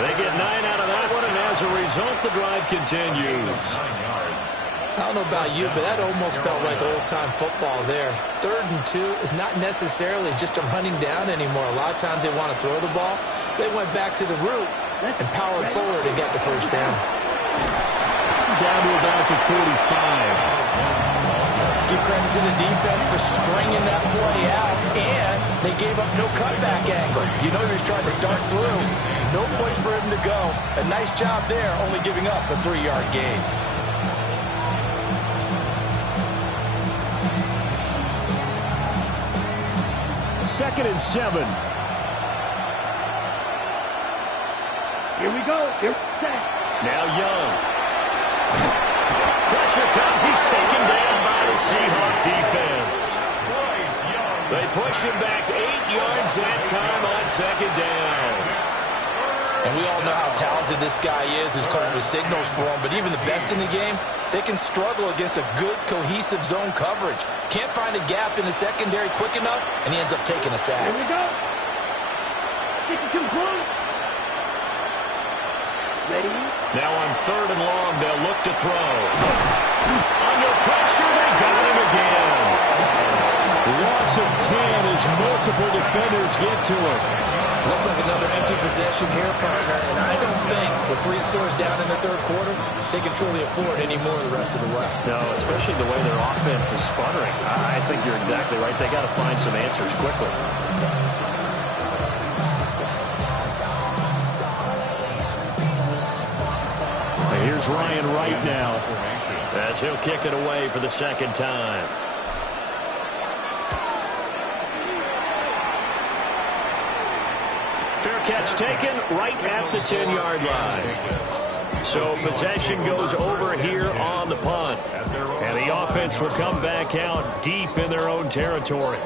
They get 9 out of that one, and as a result, the drive continues. I don't know about you, but that almost felt like old-time football there. 3rd and 2 is not necessarily just a running down anymore. A lot of times they want to throw the ball. They went back to the roots and powered forward and got the first down. Down to about the 45. Give credit to the defense for stringing that play out, and they gave up no cutback angle. You know he was trying to dart through. No place for him to go. A nice job there, only giving up a 3-yard gain. Second and 7. Here we go. Here. Set. Now Young. Pressure comes. He's taken down by the Seahawk defense. They push him back 8 yards that time on 2nd down. And we all know how talented this guy is who's calling the signals for him, but even the best in the game, they can struggle against a good, cohesive zone coverage. Can't find a gap in the secondary quick enough, and he ends up taking a sack. Here we go. 62 points. Now on 3rd and long, they'll look to throw. Under pressure, they got him again. Loss of 10 as multiple defenders get to him. Looks like another empty possession here, partner, and I don't think with 3 scores down in the 3rd quarter, they can truly afford any more the rest of the way. No, especially the way their offense is sputtering. I think you're exactly right. They got to find some answers quickly. Here's Ryan Wright now, as he'll kick it away for the 2nd time. Fair catch taken right at the 10-yard line. So possession goes over here on the punt. And the offense will come back out deep in their own territory.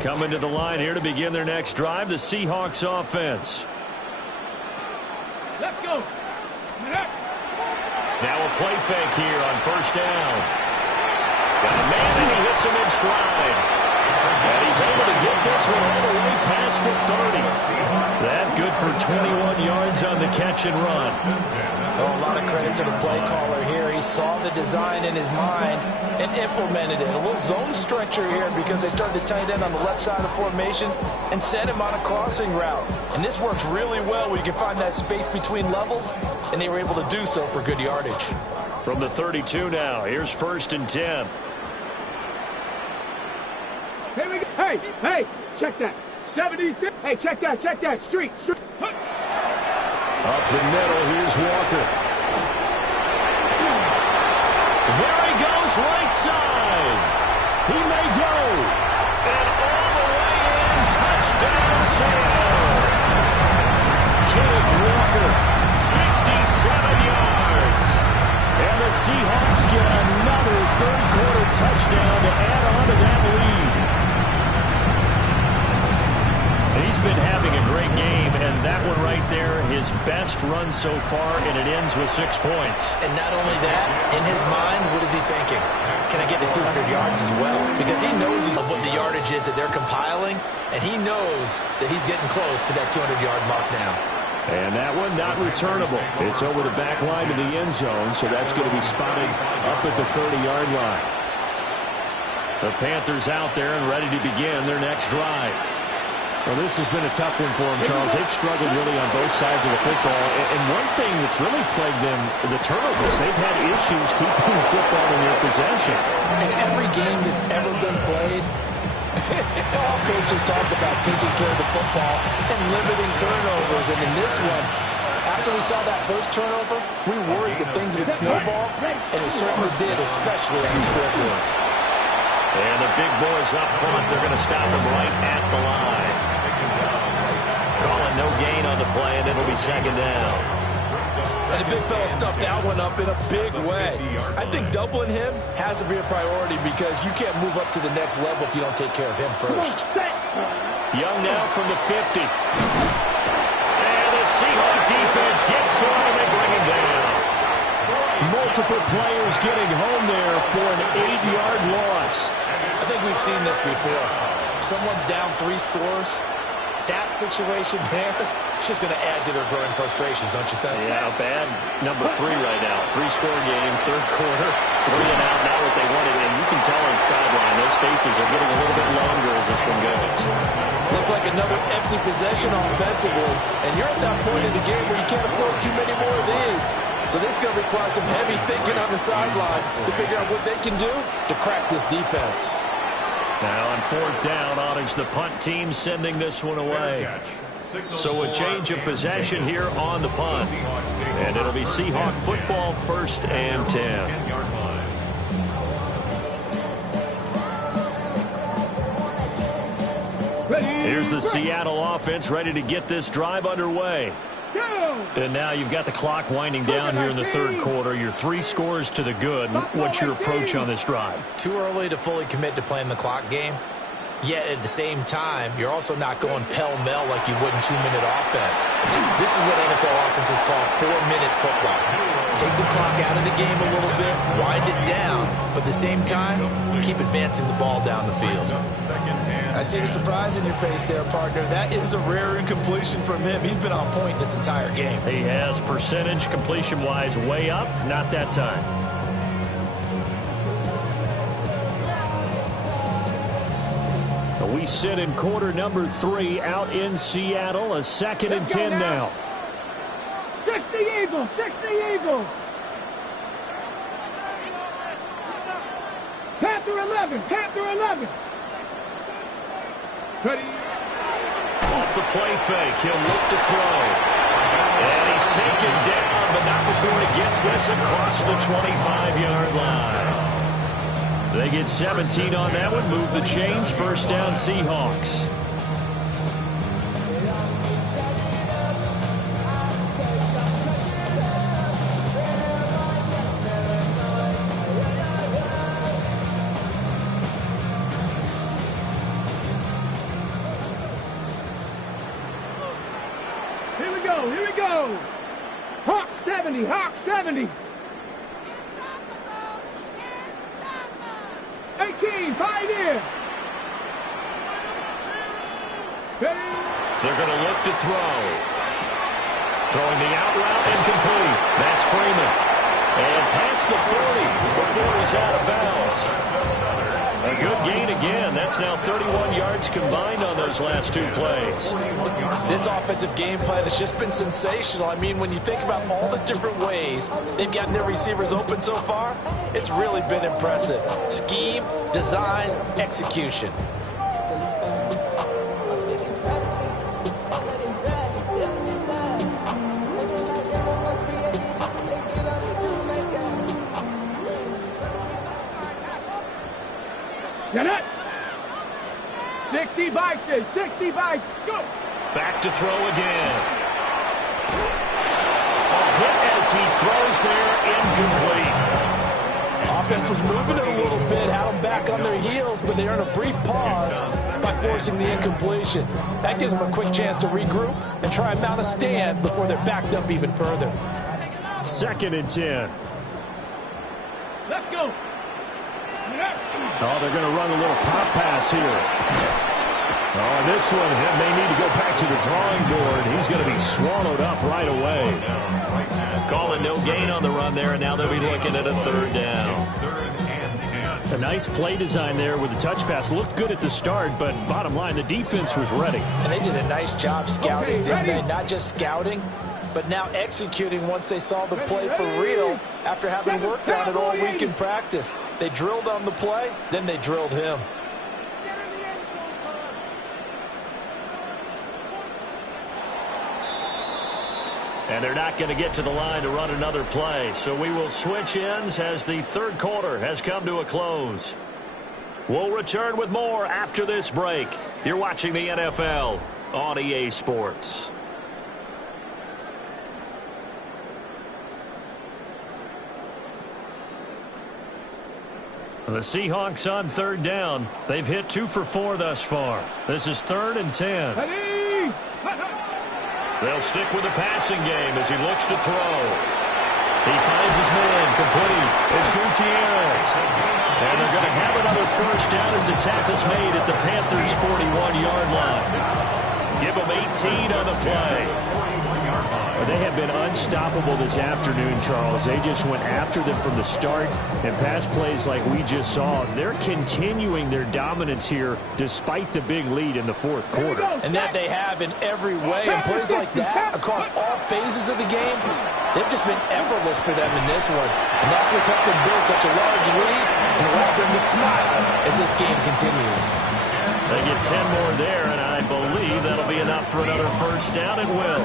Coming to the line here to begin their next drive, the Seahawks offense. Let's go. Now a play fake here on 1st down. Got a man and he hits him in stride. And he's able to get this one all the way past the 30. That good for 21 yards on the catch and run. Oh, a lot of credit to the play caller here. He saw the design in his mind and implemented it. A little zone stretcher here because they started the tight end on the left side of the formation and sent him on a crossing route. And this works really well where you can find that space between levels, and they were able to do so for good yardage. From the 32 now, here's 1st and 10. Here we go. Hey, check that. 76. Hey, check that. Street. Up the middle, here's Walker. There he goes, right side. He may go. And all the way in, touchdown Seattle. Kenneth Walker, 67 yards. And the Seahawks get another 3rd quarter touchdown to add on to that lead. He's been having a great game, and that one right there, his best run so far, and it ends with 6 points. And not only that, in his mind, what is he thinking? Can I get to 200 yards as well? Because he knows of what the yardage is that they're compiling, and he knows that he's getting close to that 200-yard mark now. And that one not returnable. It's over the back line to the end zone, so that's going to be spotted up at the 30-yard line. The Panthers out there and ready to begin their next drive. Well, this has been a tough one for them, Charles. They've struggled really on both sides of the football. And one thing that's really plagued them, the turnovers. They've had issues keeping the football in their possession. In every game that's ever been played, all coaches talk about taking care of the football and limiting turnovers. And in this one, after we saw that first turnover, we worried that things would snowball, and it certainly did, especially on the scoreboard. And the big boys up front, they're going to stop them right at the line. Calling no gain on the play, and it'll be 2nd down. And the big fella stuffed that one up in a big way. I think doubling him has to be a priority because you can't move up to the next level if you don't take care of him first. Young now from the 50. And the Seahawk defense gets to him, and they bring him down. Multiple players getting home there for an 8-yard loss. I think we've seen this before. Someone's down 3 scores. That situation there, it's just going to add to their growing frustrations, don't you think? Yeah, bad number 3 right now. 3-score game, 3rd quarter, 3 and out, not what they wanted. And you can tell on the sideline, those faces are getting a little bit longer as this one goes. Looks like another empty possession offensively. And you're at that point in the game where you can't afford too many more of these. So this is going to require some heavy thinking on the sideline to figure out what they can do to crack this defense. Now on 4th down, honors the punt team sending this one away. So a change of possession here on the punt. And it'll be Seahawk football, 1st and 10. Here's the Seattle offense ready to get this drive underway. And now you've got the clock winding down here in the 3rd quarter. You're 3 scores to the good. What's your approach on this drive? Too early to fully commit to playing the clock game. Yet at the same time, you're also not going pell-mell like you would in 2-minute offense. This is what NFL offenses call 4-minute football. Take the clock out of the game a little bit, wind it down, but at the same time, keep advancing the ball down the field. I see the surprise in your face there, partner. That is a rare incompletion from him. He's been on point this entire game. He has percentage completion-wise way up, not that time. We sit in quarter number 3 out in Seattle. A 2nd and 10 now. 60 Eagles, 60 Eagles. Panther 11, Panther 11. Ready. Off the play fake, he'll look to throw. And he's taken down, but not before he gets this across the 25-yard line. They get 17 on that one, move the chains, first down Seahawks. Here we go. Hawk 70, Hawk 70. 18, Pioneer. They're going to look to throw. Throwing the out route, incomplete. That's Freeman. And past the 40 before he's out of bounds. A good gain again. That's now 31 yards combined on those last 2 plays. This offensive game plan has just been sensational. I mean, when you think about all the different ways they've gotten their receivers open so far, it's really been impressive. Scheme, design, execution. Get it. 60 bites, 60 bites. Go. Back to throw again. A hit as he throws there, incomplete. Offense was moving it a little bit, had them back on their heels, but they earned a brief pause by forcing the incompletion. That gives them a quick chance to regroup and try and mount a stand before they're backed up even further. 2nd and 10. Let's go. Oh, they're going to run a little pop pass here. Oh, this one may need to go back to the drawing board. He's going to be swallowed up right away. Calling no gain on the run there, and now they'll be looking at a 3rd down. A nice play design there with the touch pass. Looked good at the start, but bottom line, the defense was ready. And they did a nice job scouting, didn't they? Not just scouting, but now executing once they saw the play for real after having worked on it all week in practice. They drilled on the play, then they drilled him. And they're not going to get to the line to run another play. So we will switch ends as the 3rd quarter has come to a close. We'll return with more after this break. You're watching the NFL on EA Sports. The Seahawks on 3rd down. They've hit 2 for 4 thus far. This is 3rd and 10. They'll stick with the passing game as he looks to throw. He finds his man complete. It's Gutierrez. And they're going to have another first down as the tackle's made at the Panthers' 41-yard line. Give them 18 on the play. They have been unstoppable this afternoon, Charles. They just went after them from the start, and pass plays like we just saw. They're continuing their dominance here despite the big lead in the 4th quarter. And that they have in every way. And plays like that across all phases of the game, they've just been effortless for them in this one. And that's what's helped them build such a large lead and allowed them to smile as this game continues. They get 10 more there, and I believe that'll be enough for another first down. It will.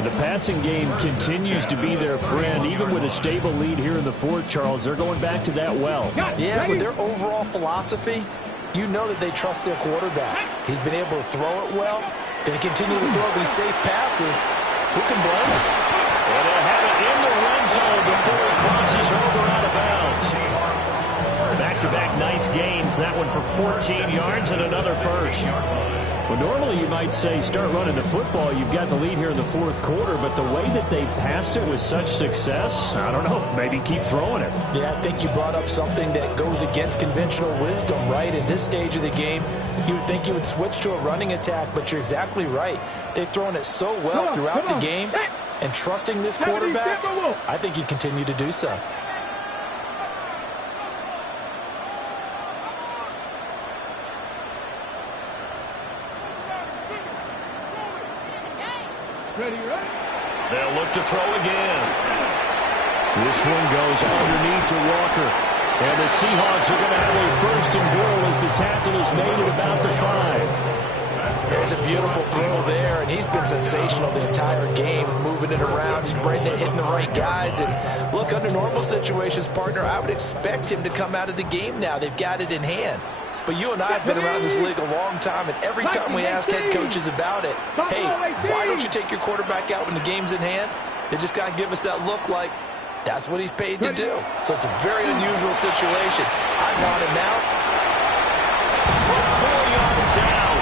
The passing game continues to be their friend, even with a stable lead here in the 4th, Charles. They're going back to that well. Yeah, with their overall philosophy, you know that they trust their quarterback. He's been able to throw it well. They continue to throw these safe passes. Who can blame them? And they'll have it in the red zone before it crosses over out of bounds. Back-to-back nice gains. That one for 14 yards and another first. Well, normally you might say start running the football. You've got the lead here in the fourth quarter, but the way that they've passed it with such success, I don't know, maybe keep throwing it. Yeah, I think you brought up something that goes against conventional wisdom, right? In this stage of the game, you would think you would switch to a running attack, but you're exactly right. They've thrown it so well throughout the game, and trusting this quarterback, I think you continue to do so. Ready, ready? They'll look to throw again. This one goes underneath to Walker. And the Seahawks are going to have a first and goal as the tackle is made at about the 5. There's a beautiful throw there, and he's been sensational the entire game, moving it around, spreading it, hitting the right guys. And look, under normal situations, partner, I would expect him to come out of the game now. They've got it in hand. But you and I have been around this league a long time, and every time we ask head coaches about it, hey, why don't you take your quarterback out when the game's in hand? They just kind of give us that look like that's what he's paid to do. So it's a very unusual situation. I want him out. From 4 yards out.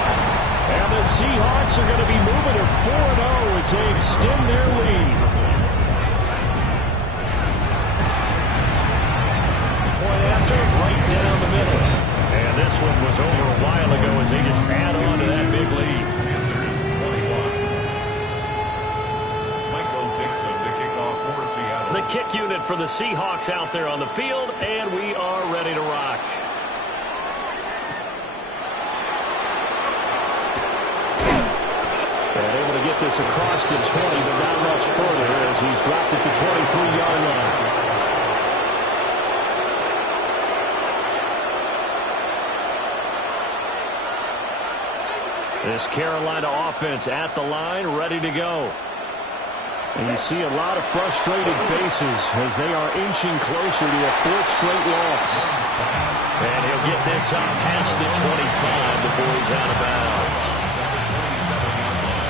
And the Seahawks are going to be moving to 4-0 as they extend their lead. Point after, right down the middle. And this one was over a while ago as they just add on to that big lead. Panthers 21. Michael Dixon, the kickoff for Seattle. The kick unit for the Seahawks out there on the field, and we are ready to rock. And able to get this across the 20, but not much further as he's dropped it to 23-yard line. This Carolina offense at the line, ready to go. And you see a lot of frustrated faces as they are inching closer to a 4th straight loss. And he'll get this up past the 25 before he's out of bounds.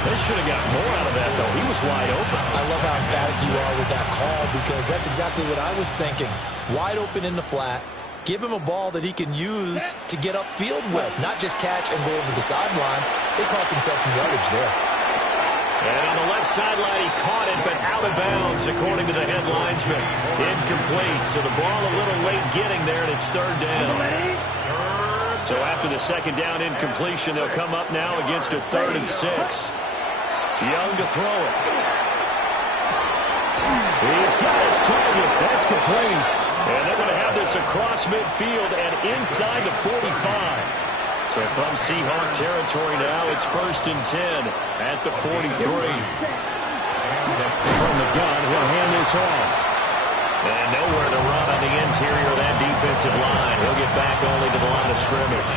They should have got more out of that, though. He was wide open. I love how emphatic you are with that call, because that's exactly what I was thinking. Wide open in the flat. Give him a ball that he can use to get upfield with, not just catch and go over the sideline. They cost themselves some yardage there. And on the left sideline, he caught it, but out of bounds, according to the head linesman. Incomplete, so the ball a little late getting there, and it's 3rd down. So after the 2nd down incompletion, they'll come up now against a 3rd and 6. Young to throw it. He's got his target. That's complete. And they're going to have this across midfield and inside the 45. So from Seahawk territory now, it's 1st and 10 at the 43. From the gun, he'll hand this off. And nowhere to run on the interior of that defensive line. He'll get back only to the line of scrimmage.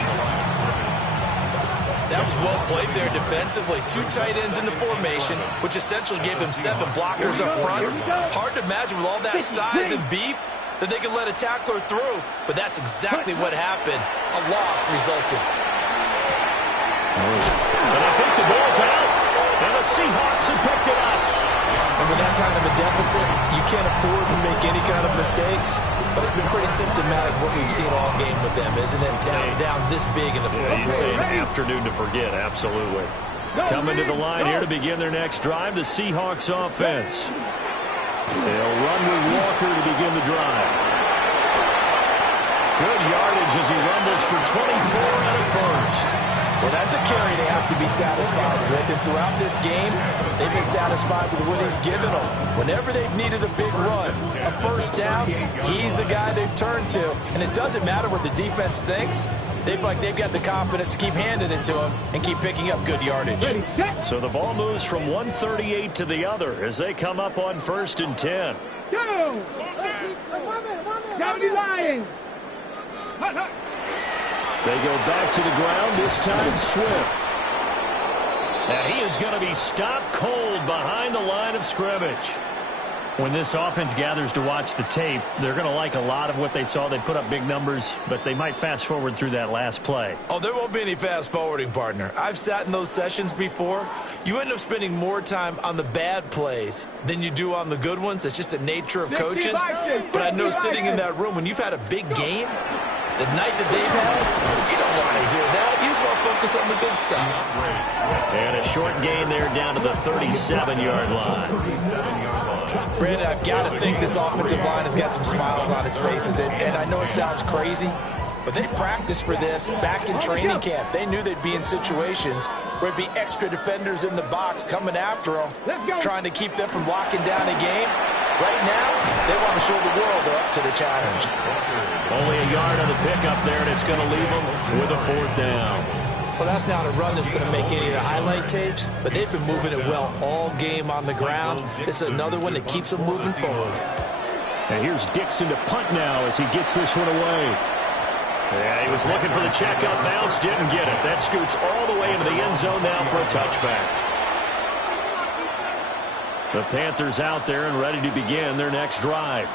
That was well played there defensively. 2 tight ends in the formation, which essentially gave them 7 blockers up front. Hard to imagine with all that size and beef that they could let a tackler through, but that's exactly what happened. A loss resulted. And I think the ball's out, and the Seahawks have picked it up. And with that kind of a deficit, you can't afford to make any kind of mistakes, but it's been pretty symptomatic of what we've seen all game with them, isn't it? Down this big in the fourth quarter. You'd say an afternoon to forget, absolutely. Coming to the line here to begin their next drive, the Seahawks offense. They'll run with Walker to begin the drive. Good yardage as he rumbles for 24 and a first. Well, that's a carry they have to be satisfied with. And throughout this game, they've been satisfied with what he's given them. Whenever they've needed a big run, a first down, he's the guy they've turned to. And it doesn't matter what the defense thinks. They've got the confidence to keep handing it to him and keep picking up good yardage. So the ball moves from 138 to the other as they come up on 1st and 10. Go! County Lions! They go back to the ground, this time Swift. And he is going to be stopped cold behind the line of scrimmage. When this offense gathers to watch the tape, they're going to like a lot of what they saw. They put up big numbers, but they might fast forward through that last play. Oh, there won't be any fast forwarding, partner. I've sat in those sessions before. You end up spending more time on the bad plays than you do on the good ones. It's just the nature of coaches. But I know sitting in that room, when you've had a big game, the night that they've had, you don't want to hear that. You just just want to focus on the good stuff. And a short gain there down to the 37-yard line. Brandon, I've got to think this offensive line has got some smiles on its faces. And I know it sounds crazy, but they practiced for this back in training camp. They knew they'd be in situations where it'd be extra defenders in the box coming after them, trying to keep them from locking down a game. Right now, they want to show the world they're up to the challenge. Only a yard on the pickup there, and it's going to leave them with a 4th down. Well, that's not a run that's going to make any of the highlight tapes, but they've been moving it well all game on the ground. This is another one that keeps them moving forward. And here's Dixon to punt now as he gets this one away. Yeah, he was looking for the checkup bounce, didn't get it. That scoots all the way into the end zone now for a touchback. The Panthers out there and ready to begin their next drive.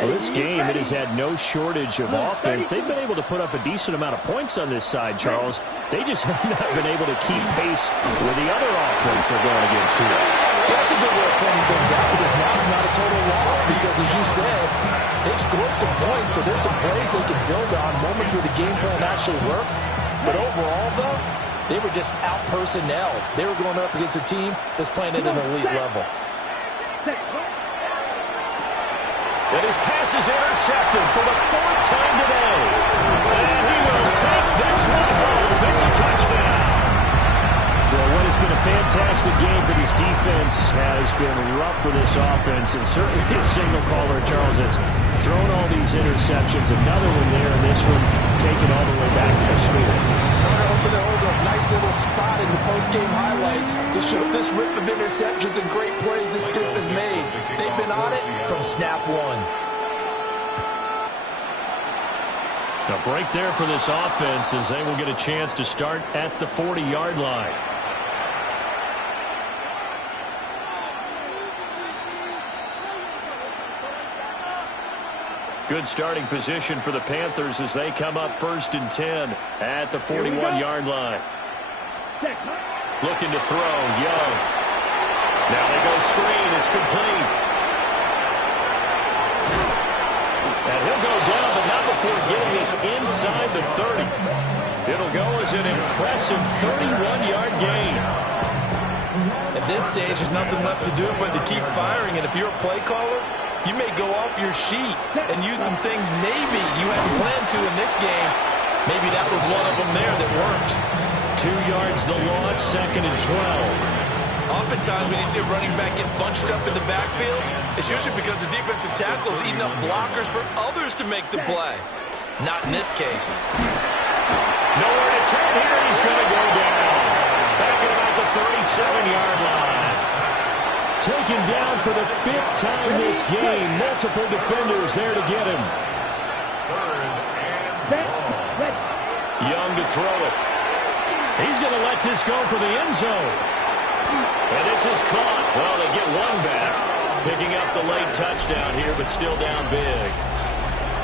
Well, this game, it has had no shortage of offense. They've been able to put up a decent amount of points on this side, Charles. They just have not been able to keep pace with the other offense they're going against here. Yeah, that's a good way of pointing things out, because now it's not a total loss, because as you said, they've scored some points, so there's some plays they can build on, moments where the game plan actually worked. But overall, though, they were just out-personnelled. They were going up against a team that's playing at an elite level. And his pass is intercepted for the 4th time today. And he will take this one home. It's a touchdown. Well, what has been a fantastic game for this defense has been rough for this offense. And certainly his signal caller, Charles, has thrown all these interceptions. Another one there, and this one taken all the way back from the Smith. Hoping to hold a nice little spot in the post-game highlights to show this rip of interceptions and great plays this group has made. They've been on it from snap one. A break there for this offense as they will get a chance to start at the 40-yard line. Good starting position for the Panthers as they come up 1st and 10 at the 41-yard line. Looking to throw, Young. Now they go screen, it's complete. And he'll go down, but not before getting this inside the 30. It'll go as an impressive 31-yard gain. At this stage, there's nothing left to do but to keep firing, and if you're a play caller, you may go off your sheet and use some things maybe you hadn't planned to in this game. Maybe that was one of them there that worked. 2 yards the loss, 2nd and 12. Oftentimes when you see a running back get bunched up in the backfield, it's usually because the defensive tackle is eating up blockers for others to make the play. Not in this case. Nowhere to turn here. He's going to go down. Back at about the 37-yard line. Taken down for the 5th time this game. Multiple defenders there to get him. Young to throw it. He's going to let this go for the end zone. And this is caught. Well, they get one back. Picking up the late touchdown here, but still down big.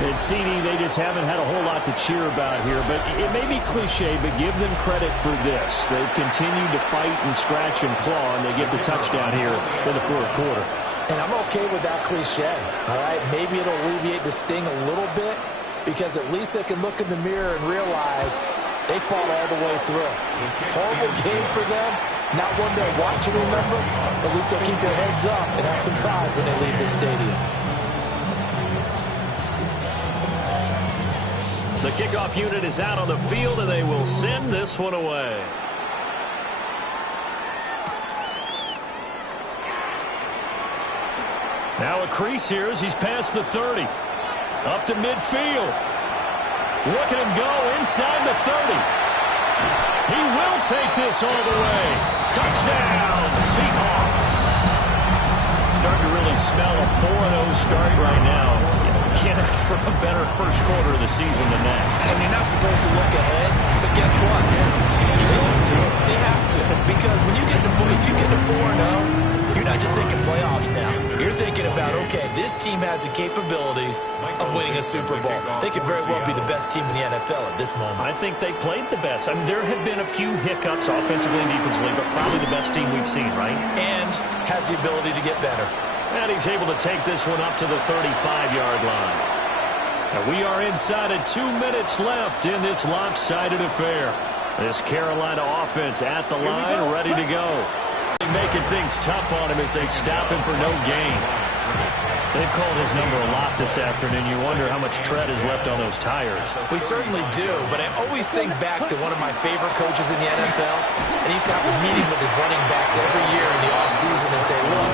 And CD, they just haven't had a whole lot to cheer about here, but it may be cliche, but give them credit for this. They've continued to fight and scratch and claw, and they get the touchdown here in the 4th quarter. And I'm okay with that cliche, all right? Maybe it'll alleviate the sting a little bit, because at least they can look in the mirror and realize they fought all the way through. Horrible game for them, not one they'll want to remember, but at least they'll keep their heads up and have some pride when they leave this stadium. The kickoff unit is out on the field, and they will send this one away. Now a crease here as he's past the 30. Up to midfield. Look at him go inside the 30. He will take this all the way. Touchdown, Seahawks. Starting to really smell a 4-0 start right now. Can't ask for a better first quarter of the season than that. And you're not supposed to look ahead, but guess what? They have to. Because when you get to if you get to 4-0, you're not just thinking playoffs now. You're thinking about, okay, this team has the capabilities of winning a Super Bowl. They could very well be the best team in the NFL at this moment. I think they played the best. I mean, there have been a few hiccups offensively and defensively, but probably the best team we've seen, right? And has the ability to get better. And he's able to take this one up to the 35-yard line. And we are inside of 2 minutes left in this lopsided affair. This Carolina offense at the line, ready to go. Making things tough on him as they stop him for no gain. They've called his number a lot this afternoon. You wonder how much tread is left on those tires. We certainly do, but I always think back to one of my favorite coaches in the NFL, and he used to have a meeting with his running backs every year in the offseason and say, look,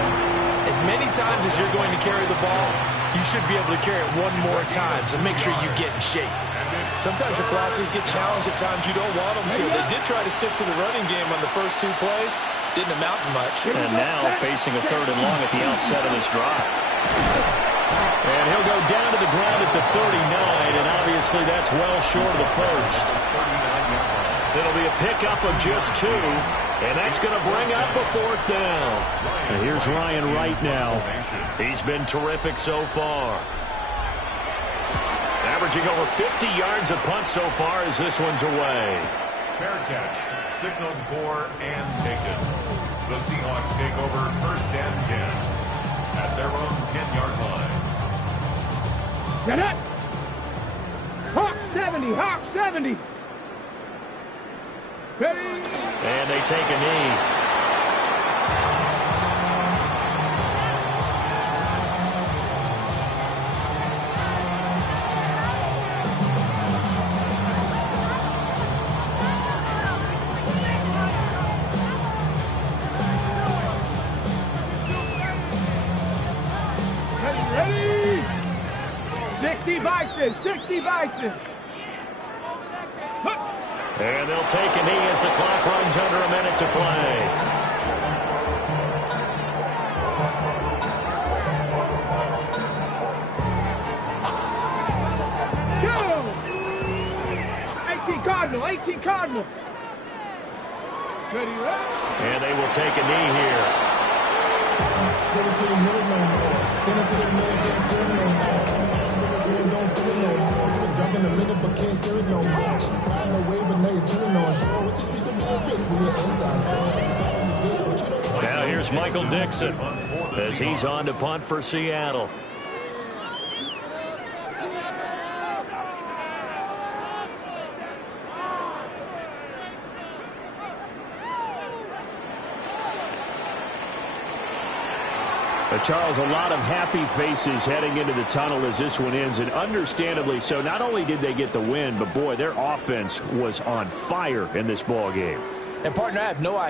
as many times as you're going to carry the ball, you should be able to carry it one more time, so make sure you get in shape. Sometimes your philosophies get challenged at times you don't want them to. They did try to stick to the running game on the first 2 plays. Didn't amount to much. And now facing a 3rd and long at the outset of this drive. And he'll go down to the ground at the 39, and obviously that's well short of the first. It'll be a pickup of just 2, and that's going to bring up a 4th down. And here's Ryan Wright now. He's been terrific so far. Averaging over 50 yards a punt so far as this one's away. Fair catch, signaled for and taken. The Seahawks take over 1st and 10 at their own 10-yard line. Get it! Hawk 70, Hawk 70. Ready? And they take a knee. Ready? 60 Bison, 60 Bison. And they'll take a knee as the clock runs under a minute to play. Go! 18 Cardinal, 18 Cardinal. Ready, ready? And they will take a knee here. Now here's Michael Dixon as he's on to punt for Seattle. Charles, a lot of happy faces heading into the tunnel as this one ends, and understandably so. Not only did they get the win, but boy, their offense was on fire in this ball game. And partner, I have no idea